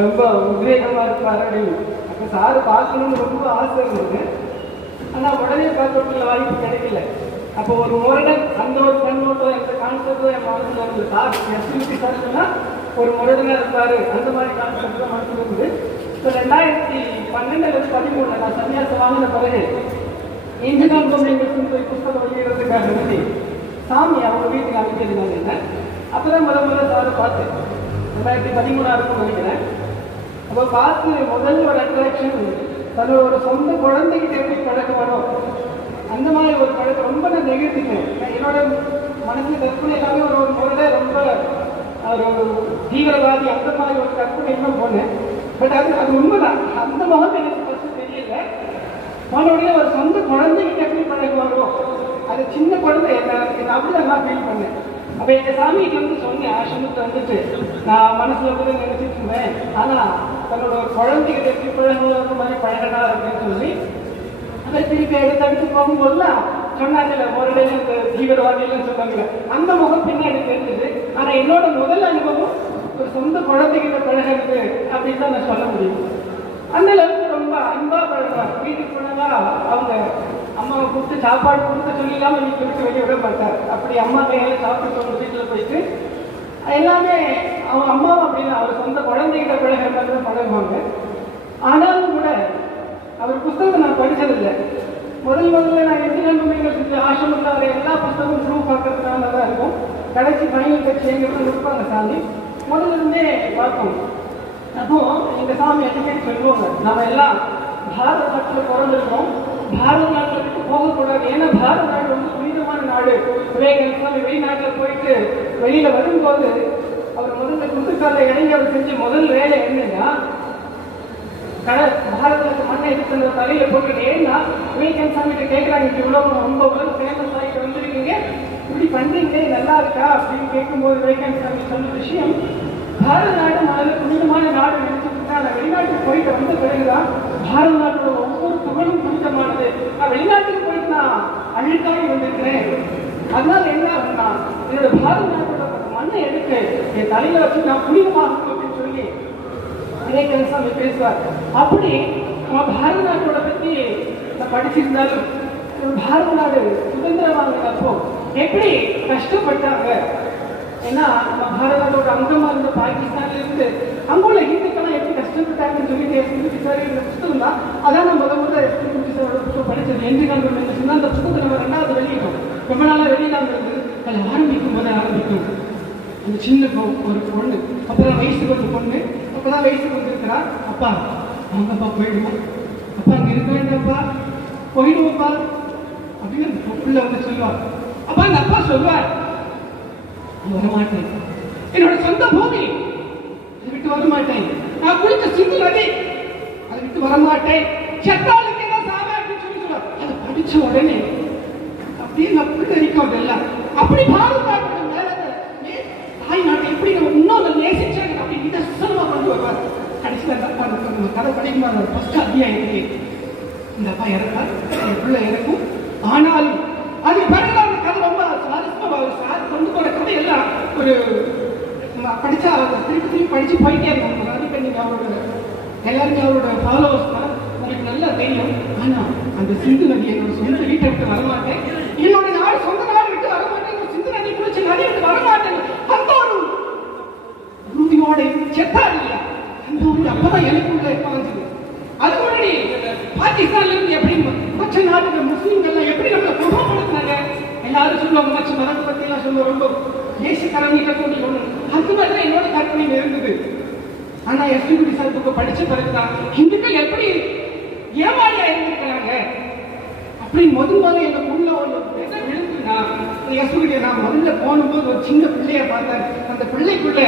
ரொம்ப உத்வேகமாக இருப்பார் அப்படின்னு. அப்போ சார் பார்க்கணும்னு ரொம்ப ஆசை இருந்தது. ஆனால் உடனே பார்க்கறதுக்குள்ள வாய்ப்பு கிடைக்கல. அப்போ ஒரு முரடன் அந்த ஒரு கண்ணோட்டம் இந்த கான்செப்டும் என் மனசில் இருந்து சார் எஸ்பிபி சார் ஒரு முரடனாக இருப்பார். அந்த மாதிரி கான்செப்ட் தான் மனசில் இருந்து இப்போ ரெண்டாயிரத்தி பன்னெண்டு இருந்து பதிமூணுல நான் சன்னியாசம் வாங்கின பிறகு இந்துதான் பொம்மைங்களுக்கு போய் புஸ்தகம் வெளியிடுறதுக்காக வேண்டி சாமி அவங்க வீட்டுக்கு அனுப்பியிருந்தாங்க என்ன? அப்போ தான் முத முதல்ல சார் பார்த்தேன் ரெண்டாயிரத்தி பதிமூணா இருக்கும்னு நினைக்கிறேன். அப்போ பார்த்து முதல் ஒரு அட்ராக்ஷன் தன்னோட சொந்த குழந்தைகிட்ட எப்படி பழக்கம் வரும் அந்த மாதிரி ஒரு பழக்கம் ரொம்ப நான் நெகட்டிவேன் என்னோட மனசில் கற்பனை எல்லாமே ஒரு ஒரு முறை ரொம்ப ஒரு தீவிரவாதி அந்த மாதிரி ஒரு கற்பனை இன்னும் போனேன் பட் அது அது உண்மைதான். அந்த முகம் எனக்கு ஃபஸ்ட்டு தெரியல. அவனுடைய ஒரு சொந்த குழந்தைகிட்ட எப்படி பழகுவாரோ அது சின்ன குழந்தை என்ன என்ன அப்படிதான் நான் ஃபீல் பண்ணேன். அப்ப எங்க சாமிகிட்ட வந்து சொன்னேன் ஆசிரமத்தை வந்துட்டு நான் மனசுல கூட நினைச்சிட்டு இருந்தேன் ஆனா தன்னோட ஒரு குழந்தைகிட்ட எப்படி பழகணும் அந்த மாதிரி பழகடா அப்படின்னு சொல்லி அதை திருப்பி எடுத்து எடுத்து போகும்போதுலாம் சொன்னாங்கல்ல ஒரு இந்த தீவிரவாதிகள்னு சொன்னாங்க அந்த முகம் பின்னாடி தெரிஞ்சது. ஆனா என்னோட முதல் அனுபவம் ஒரு சொந்த குழந்தைகிட்ட பழகிறது அப்படின்னு தான் நான் சொல்ல முடியும். அந்த அளவுக்கு ரொம்ப அன்பா பழகுவாங்க வீட்டுக்கு போனதா கொடுத்து சாப்பாடு கொடுத்து சொல்லிடாம இன்னைக்கு விட்டு வெளியே விட மாட்டார் அப்படி அம்மா கையால சாப்பிட்டு அவங்க வீட்டில் போயிட்டு எல்லாமே அவன் அம்மாவும் அப்படின்னு அவர் சொந்த குழந்தைகிட்ட பழகிற மாதிரி தான் பழகுவாங்க. ஆனாலும் கூட அவர் புஸ்தகத்தை நான் படிச்சதில்லை. முதல் முதல்ல நான் எதிர்நன்மைகள் செஞ்ச ஆசிரமத்தில் அவர் எல்லா புஸ்தகமும் ப்ரூவ் பார்க்கறதுனால தான் இருக்கும். கடைசி ஃபைனல் கட்சிங்கிறது இருப்பாங்க சாமி. முதல்ல இருந்தே பார்ப்போம். அப்போ எங்க சாமி அடிக்கடி சொல்லுவாங்க நாம எல்லாம் பாரத பட்டில் பிறந்திருக்கோம். பாரத நாட்டில் விட்டு போகக்கூடாது. ஏன்னா பாரத நாடு வந்து புனிதமான நாடு. விவேகன் சாமி வெளிநாட்டில் போயிட்டு வெளியில வரும்போது அவர் முதல்ல குத்துக்கால இறங்கி அவர் செஞ்ச முதல் வேலை என்னன்னா பாரதத்துக்கு மண்ணை எடுத்து அந்த தலையில போட்டுட்டு ஏன்னா விவேகன் சாமி கிட்ட கேட்கறாங்க இப்படி இவ்வளவு ரொம்ப உலக ஃபேமஸ் ஆகிட்டு வந்திருக்கீங்க. இப்படி பண்றீங்க நல்லா இருக்கா? அப்படின்னு கேட்கும்போது விவேகன் சாமி சொன்ன விஷயம் பாரத நாடு முதல்ல புனிதமான நாடு நினைச்சுட்டு நான் வெளிநாட்டுக்கு போயிட்டு வந்த பிறகுதான் பாரத நாட்டோட ஒவ்வொரு தமிழும் புனிதமானது. நான் வெளிநாட்டுக்கு போயிட்டு நான் அழுக்காகி வந்திருக்கிறேன். அதனால என்ன அப்படின்னா என்னோட பாரத நாட்டோட மண்ணை எடுத்து என் தலையில வச்சு நான் புனிதமாகணும் அப்படின்னு சொல்லி விவேகானந்த சாமி பேசுவார். அப்படி நம்ம பாரத நாட்டோட பத்தி நான் படிச்சிருந்தாலும் நம்ம பாரத நாடு சுதந்திரம் வாங்கினப்போ எப்படி கஷ்டப்பட்டாங்க? ஏன்னா நம்ம பாரத நாட்டோட அங்கமா இருந்த பாகிஸ்தான்ல இருந்து அங்குள்ள இந்து எப்படி கஷ்டப்பட்டாங்கன்னு சொல்லி எஸ்பி சார் இந்த புத்தகம் தான் அதான் நம்ம முத முதல்ல எஸ்பி சாரோட புத்தகம் படித்தது என்று காண்போம் அந்த புத்தகத்தை நம்ம ரெண்டாவது வெளியிடும் ரொம்ப நாளாக வெளியிடாமல் இருந்தது அது ஆரம்பிக்கும் போது ஆரம்பிக்கும். அந்த சின்ன ஒரு பொண்ணு. அப்பதான் வயசுக்கு ஒரு பொண்ணு. அப்பதான் வயசுக்கு வந்துருக்கிறா. அப்பா வாங்கப்பா போயிடுவோம். அப்பா அங்கே இருக்க வேண்டாம்ப்பா. போயிடுவோம்ப்பா. அப்படின்னு பிள்ளை வந்து சொல்லுவார் அப்பா அந்த அப்பா சொல்வார் வரமாட்டேன். என்னோட சொந்த பூமி. அதை விட்டு வரமாட்டேன். நான் குளிச்ச சிந்து நதி அதை விட்டு வரமாட்டேன். செத்தாளுக்கு என்ன சாவே அப்படின்னு சொல்லி சொல்லுவார் அதை படிச்ச உடனே அப்படியே நான் தெரிக்கும் எல்லாம் அப்படி பாரத தாய் நாட்டை எப்படி நம்ம இன்னொரு நேசிச்சாங்க அப்படி நிதர்சனமா கொண்டு வருவார் கடைசியில் அந்த அப்பா நம்ம கதை படிக்குமா அந்த ஃபர்ஸ்ட் அத்தியாயத்திலே இந்த அப்பா இறப்பார். அந்த பிள்ளை இறக்கும். ஆனாலும் அது பிறகு அந்த கதை ரொம்ப சுவாரஸ்யமாக சார் கொண்டு போன கதை எல்லாம் ஒரு படித்தா படிச்சா திருப்பி திருப்பி படிச்சு போயிட்டே இருக்கும். அவரோட எல்லாருமே அவரோட ஃபாலோவர்ஸ் தான். எனக்கு நல்லா தெரியும். ஆனா அந்த சிந்து நதி என்னோட சொந்த வீட்டை விட்டு வரமாட்டேன். என்னோட நாடு சொந்த நாடு விட்டு வரமாட்டேன். இந்த சிந்து நதி குளிச்ச நதி விட்டு வரமாட்டேன் அந்த ஒரு உறுதியோட செத்தா இல்லையா அந்த ஒரு அப்பதான் எனக்குள்ள பாஞ்சது. அது முன்னாடி பாகிஸ்தான்ல இருந்து எப்படி மற்ற நாடுகள் முஸ்லீம்கள் எப்படி நம்மளை பிரபலப்படுத்தினாங்க? எல்லாரும் சொல்லுவாங்க மற்ற மரத்தை பத்தி எல்லாம் சொல்லுவாங்க. ரொம்ப தேசியக்காரங்க சொல்லி ஒண்ணு அது என்னோட கற்பனையில் இருந்தது. ஆனா எஸ்பிபி சார் புக்கு படிச்ச பிறகுதான் இந்துக்கள் எப்படி ஏமாளியா இருந்திருக்கிறாங்க அப்படி முதல் முதல்ல எனக்கு உள்ள ஒரு விதை விழுந்துனா எஸ்பிபி நான் முதல்ல போகும்போது ஒரு சின்ன பிள்ளைய பார்த்தேன். அந்த பிள்ளைக்குள்ள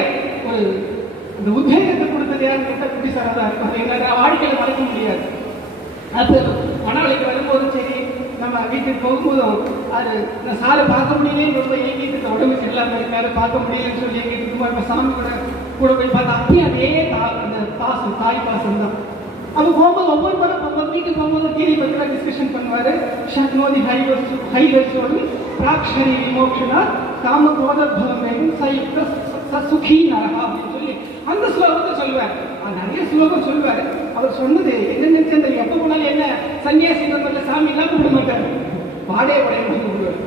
ஒரு அந்த உத்வேகத்தை கொடுத்தது யாருன்னு கேட்டால் குட்டி சாரா தான் இருக்கும். அது வாழ்க்கையில் மறக்க முடியாது. அது மணவளைக்கு வரும்போதும் சரி நம்ம வீட்டுக்கு போகும்போதும் அது நான் சாலை பார்க்க முடியலன்னு ரொம்ப ஏங்கிட்டு இருக்க உடம்பு சரியில்லாம இருக்காரு பார்க்க முடியலன்னு சொல்லி ஏங்கிட்டு இருக்கும்போது சாமி கூட கூட போய் பார்த்தா அப்பயும் அதே தா அந்த பாசம் தாய் பாசம் தான். அப்போ போகும்போது ஒவ்வொரு படம் ஒவ்வொரு வீட்டுக்கு போகும்போது டிவி பற்றி டிஸ்கஷன் பண்ணுவாரு. சக்னோதி ஹைவர்ஸ் ஹைவர்ஸ் சொல்லி பிராக்ஷரி விமோக்ஷனா காம குரோத சயுக்த ச- நரகா அப்படின்னு சொல்லி அந்த ஸ்லோகத்தை சொல்லுவார். நிறைய ஸ்லோகம் சொல்லுவார். அவர் சொன்னது என்ன நினைச்சு அந்த எப்போ போனாலும் என்ன? சன்னியாசி நம்பர்ல சாமி எல்லாம் கூப்பிட மாட்டார். பாடே படைய கூப்பிடுவார்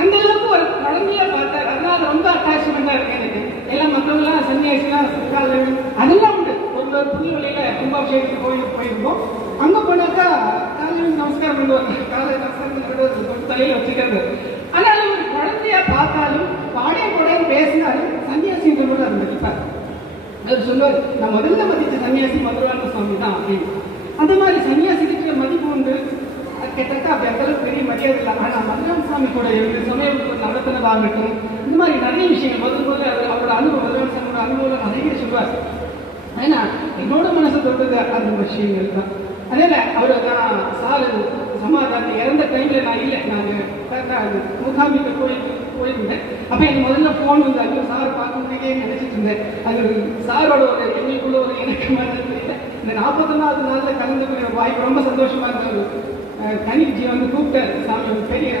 அந்த அளவுக்கு ஒரு குழந்தைய பார்த்தார். அதனால ரொம்ப அட்டாச்மெண்டா இருக்கு எனக்கு. எல்லாம் மற்றவங்க எல்லாம் சன்னியாசிலாம் காலைல அதெல்லாம் உண்டு. ஒரு ஒரு புது வழியில கும்பாபிஷேகத்துக்கு கோயிலுக்கு போயிருக்கோம் அங்க போனாக்கா காலையில நமஸ்காரம் பண்ணுவாங்க. காலை நமஸ்காரம் பண்ணுறது ஒரு தலையில வச்சுக்கிறது. அதனால ஒரு குழந்தைய பார்த்தாலும் பாடைய கூட பேசினாலும் சன்னியாசின்றவரோட அது மதிப்பார். அவர் சொல்லுவார் நான் முதல்ல மதித்த சன்னியாசி மதுரான சுவாமி தான் அப்படின்னு. அந்த மாதிரி சன்னியாசிக்கு மதிப்பு உண்டு. அது கிட்டத்தட்ட அப்படி அந்த அளவுக்கு பெரிய மதுரான கூட இருந்து சமயம் நடத்தினதாகட்டும் இந்த மாதிரி நிறைய விஷயங்கள். முதல் முதல்ல அவர் அவரோட அனுபவம் மதுரான அனுபவம் நிறைய சொல்வார் ஏன்னா என்னோட மனசு தொட்டது அந்த விஷயங்கள் தான். அதனால அவர் நான் சார் சமாதானம் இறந்த டைம்ல நான் இல்லை. நான் மூகாம்பிக்க கோயிலுக்கு போயிருந்தேன். அப்போ எனக்கு முதல்ல ஃபோன் வந்து சார் பார்க்கணுன்னே நினைச்சிட்டு இருந்தேன். அது சாரோட ஒரு எங்களுக்குள்ள ஒரு இணக்கமான தெரியல. இந்த நாற்பத்தொன்னாவது நாளில் கலந்துக்கிற வாய்ப்பு ரொம்ப சந்தோஷமா இருந்தது கனிஜி வந்து கூப்பிட்டாரு. சாமி பெரிய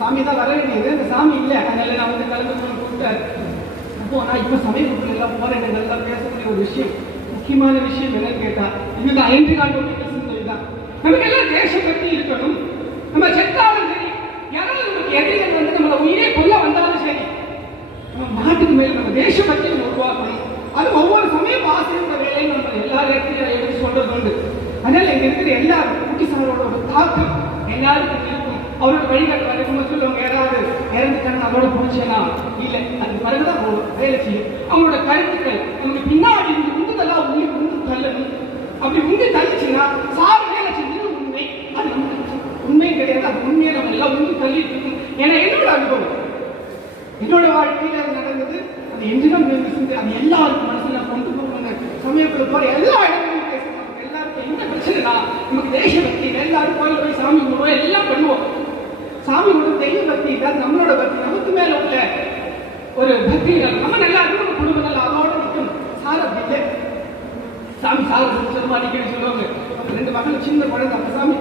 சாமி தான் வர வேண்டியது. அந்த சாமி இல்லை. அதனால நான் வந்து கலந்துக்கணும்னு கூப்பிட்டாரு. அப்போ நான் இப்போ சமயத்தில் எல்லாம் போறேன் நல்லா பேசக்கூடிய ஒரு விஷயம். முக்கியமான விஷயம் என்னன்னு கேட்டா இதுதான் ஐந்து காண்டோமிக்கல்ஸ் இதுதான் நமக்கு எல்லாம் தேசபக்தி இருக்கணும். நம்ம செத்தாலும் சரி யாராவது நமக்கு எதிரிகள் வந்து நம்மளை உயிரே கொல்ல வந்தாலும் சரி நம்ம நாட்டுக்கு மேல நம்ம தேசபக்தி நம்ம உருவாக்கணும் அது ஒவ்வொரு சமயம் ஆசிரியர் வேலையும் நம்ம எல்லா இடத்துலையும் எடுத்து சொல்றது உண்டு அதனால இங்க இருக்கிற எல்லா குட்டி சாரோட தாக்கம் எல்லாருக்கும் இருக்கும் அவருக்கு வழிகாட்டு வரைக்கும் சொல்லுவாங்க யாராவது இறந்துட்டாங்க அவரோட பிடிச்சனா இல்லை அது பிறகுதான் வேலை செய்யும். அவங்களோட கருத்துக்கள் நமக்கு பின்னாடி இருந்து உந்துதலா உண்மை உந்து தள்ளணும். அப்படி உண்மை தள்ளிச்சுன்னா சார் வேலை செஞ்சது உண்மை. அது உண்மை. உண்மை கிடையாது அது உண்மையை நம்ம எல்லாம் உண்டு தள்ளிட்டு இருக்கும். ஏன்னா என்னோட அனுபவம். என்னோட வாழ்க்கையில் அது நடந்தது. அது எஞ்சிடம் இருந்துச்சு அது எல்லாருக்கும் மனசுல கொண்டு போகணும் சமயத்தில் போற எல்லா இடங்களும் பேசுவாங்க எல்லாருக்கும் என்ன பிரச்சனைனா நமக்கு தேசம் எல்லாரும் கோயில் போய் சாமி கும்பிடுவோம் எல்லாம் பண்ணுவோம் சாமி கும்பிடும் தெய்வ பக்தி தான் நம்மளோட பக்தி. நமக்கு மேல உள்ள ஒரு பக்தி நம்ம நல்லா இருக்கும் நம்ம குடும்பம் நல்லா அதோட மட்டும் சார் அப்படி இல்லை. சாமி சார் சொல்லுமா அடிக்கடி சொல்லுவாங்க. ரெண்டு மகள் சின்ன குழந்தை அப்ப சாமி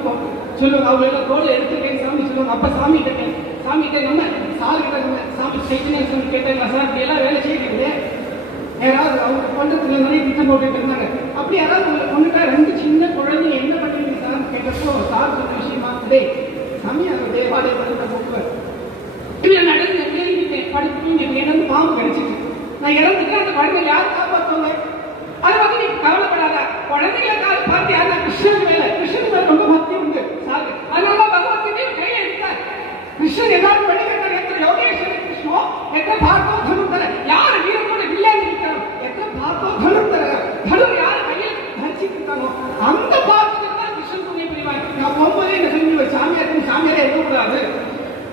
சொல்லுவாங்க அவங்க எல்லாம் தோல் எடுத்துக்கேன் சாமி சொல்லுவாங்க. அப்ப சாமி கேட்டேன் சாமி கிட்ட நம்ம சார் கிட்ட நம்ம சாமி செய்யணும் சொல்லி கேட்டேன் சார் இப்படி எல்லாம் வேலை செய்யறீங்களே? யாராவது அவங்க பண்றதுல நிறைய திட்டம் போட்டுட்டு இருந்தாங்க. அப்படி யாராவது ஒண்ணுக்கா ரெண்டு சின்ன குழந்தைங்க என்ன பண்ணுவீங்க சார்? கேட்டப்போ சார் சொன்ன விஷயமா டேய் சாமி அந்த தேவாலய படத்தை போக்குவார் இல்ல நடந்து எழுதிட்டேன் படுத்து எனக்கு பாம்பு கிடைச்சிட்டு. நான் இறந்துட்டு அந்த படத்தை யார் காப்பாற்றுவாங்க அதை வந்து நீ கவலைப்படாத குழந்தைகளை கால் பார்த்து யாரா கிருஷ்ணன் மேல கிருஷ்ணன் மேல ரொம்ப பக்தி உண்டு சாகு அதனால பகவத்கீதையும் கையை எடுத்தார் கிருஷ்ணன் ஏதாவது பண்ணிக்கிட்டார் எத்தனை யோகேஸ்வர கிருஷ்ணோ எத்தனை பார்த்தோ தனுர் தர யார் வீரம் கூட வில்லாங்க இருக்கிறோம் எத்தனை பார்த்தோ தனுர் தர தனுர் யார் கையில் தரிச்சிட்டு இருக்காங்க அந்த பார்த்ததுக்கு தான் கிருஷ்ணன் துணை புரிவாங்க நான் போகும்போதே என்ன சொல்லி சாமியார் சாமியாரே இருக்கக்கூடாது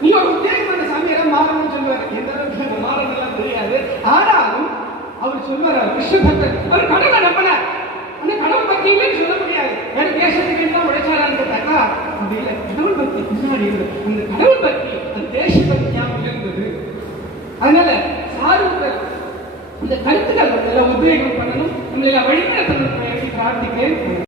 நீ ஒரு உத்தேசமான சாமியாரா மாறணும்னு சொல்லுவார். எந்த அளவுக்கு அந்த மாறதெல்லாம் தெரியாது. ஆனாலும் அவர் சொல்வார் கிருஷ்ண அவர் கடவுளை நம்பினார் அந்த கடவுள் பக்தியுமே சொல்ல முடியாது. வேற தேசத்துக்கு என்ன உழைச்சாரான்னு கேட்டாக்கா அப்படி இல்லை. கடவுள் பக்தி பின்னாடி இருந்தது அந்த கடவுள் பக்தி அந்த தேச பக்தி ஞாபகம் இருந்தது. அதனால சாருக்கள் இந்த கருத்துக்கள் எல்லாம் உத்வேகம் பண்ணணும். நம்மளை எல்லாம் வழிநடத்தணும். பிரார்த்திக்கிறேன்.